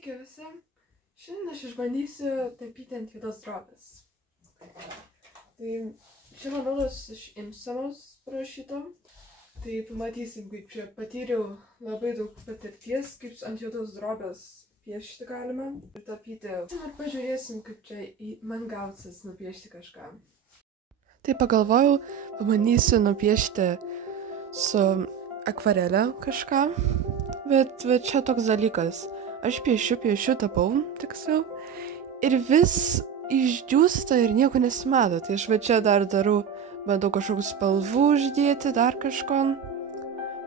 Sveiki visi. Šiandien aš išbandysiu tapyti ant juodos drobės. Tai čia man rodos iš imsenos parašyto. Tai pamatysim, kaip čia patyriau labai daug patirties, kaip ant juodos drobės piešti galima ir tapyti. Ir pažiūrėsim, kaip čia man gausis nupiešti kažką. Tai pagalvojau, pabandysiu nupiešti su akvarele kažką. Bet čia toks dalykas. Aš piešiu, tapau, tiksliau. Ir vis išdžiūsta ir nieko nesimato. Tai aš čia dar darau, bandau kažkokių spalvų uždėti, dar kažko.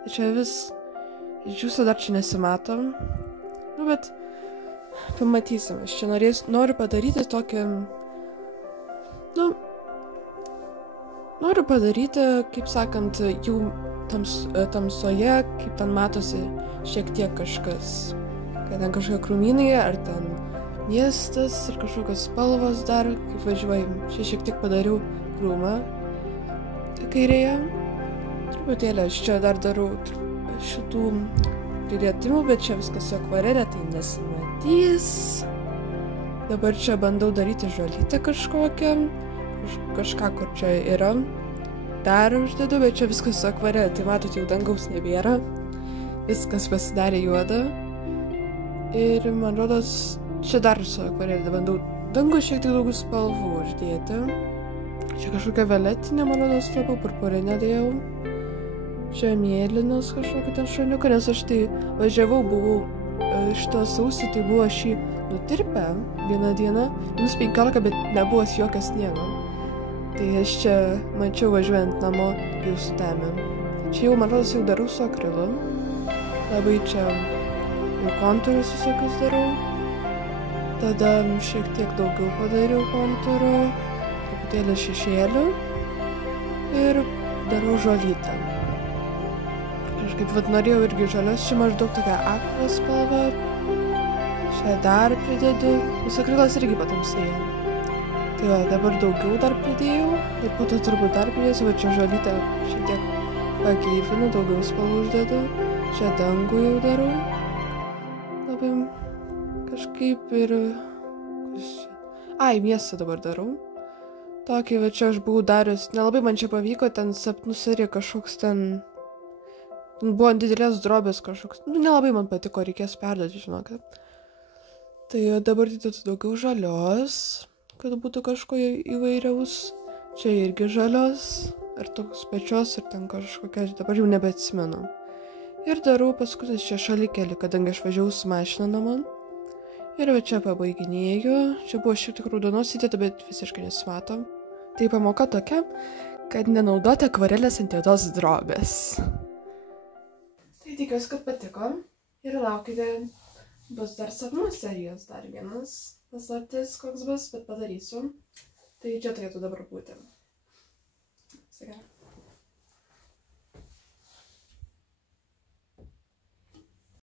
Tai čia vis išdžiūsta, dar čia nesimato. Nu, bet pamatysim. Aš čia noriu padaryti tokį, noriu padaryti, kaip sakant, jau tamsoje, kaip ten matosi šiek tiek kažkas. Kad ten kažkokie krūmynai, ar ten miestas, ir kažkokios spalvos dar, kaip važiuojam. Čia šiek tiek padariau krūmą kairėje. Truputėlį aš čia dar darau šitų prilietimų, bet čia viskas su akvarelė, tai nesimatys. Dabar čia bandau daryti žolytę kažkokią, kažką, kur čia yra. Dar uždedu, bet čia viskas su akvarelė, tai matot, jau dangaus nebėra. Viskas pasidarė juoda. Ir man rodos, čia dar su akvarelė bandau dangų šiek tiek daugiau spalvų uždėti. Čia kažkokia violetinė, man rodos, labiau purpurinė dėjau. Čia mėlynas kažkokia ten šuniuką, nes aš tai važiavau, buvau šitą sausį, tai buvo aš jį nutirpę vieną dieną. Minus 15, bet nebuvo jokio sniego. Tai aš čia mačiau važiuojant namo, jau sutemė. Čia jau, man rodos, jau darau su akrilu. Labai čia jau kontūrus visokius darau. Tada šiek tiek daugiau padariau kontūrų, truputėlį šešėlių ir darau žolytę. Kažkaip norėjau irgi žalios, čia maždaug tokia akva spalva. Čia dar pridedu, nes akrilas irgi patamsėja. Tai va, dabar daugiau dar pridėjau ir po to turbūt dar pridėsiu, va čia žolytę šiek tiek pakeifinu, daugiau spalvų uždedu. Čia dangų jau darau. Labai kažkaip ir... miestą dabar darau. Tokį, va čia aš buvau darius, nelabai man čia pavyko, ten sapnų serija kažkoks ten buvo ant didelės drobės kažkoks, nelabai man patiko, reikės perduoti, žinokit. Tai dabar įdedu daugiau žalios, kad būtų kažko įvairiaus. Čia irgi žalios, ar toks pačios, ar ten kažkokia, dabar jau nebeatsimenu. Ir darau paskutinis čia šalikėlį, kadangi aš važiavau su mašina namo. Ir va čia pabaiginėjau. Čia buvo šiek tiek raudonos įdėta, bet visiškai nesimato. Tai pamoka tokia, kad nenaudoti akvarelės ant juodos drobės. Tai tikiuosi, kad patiko. Ir laukite, bus dar sapnų serijos, dar vienas paslaptis, koks bus, bet padarysiu. Tai čia turėtų dabar būti. Sveiki.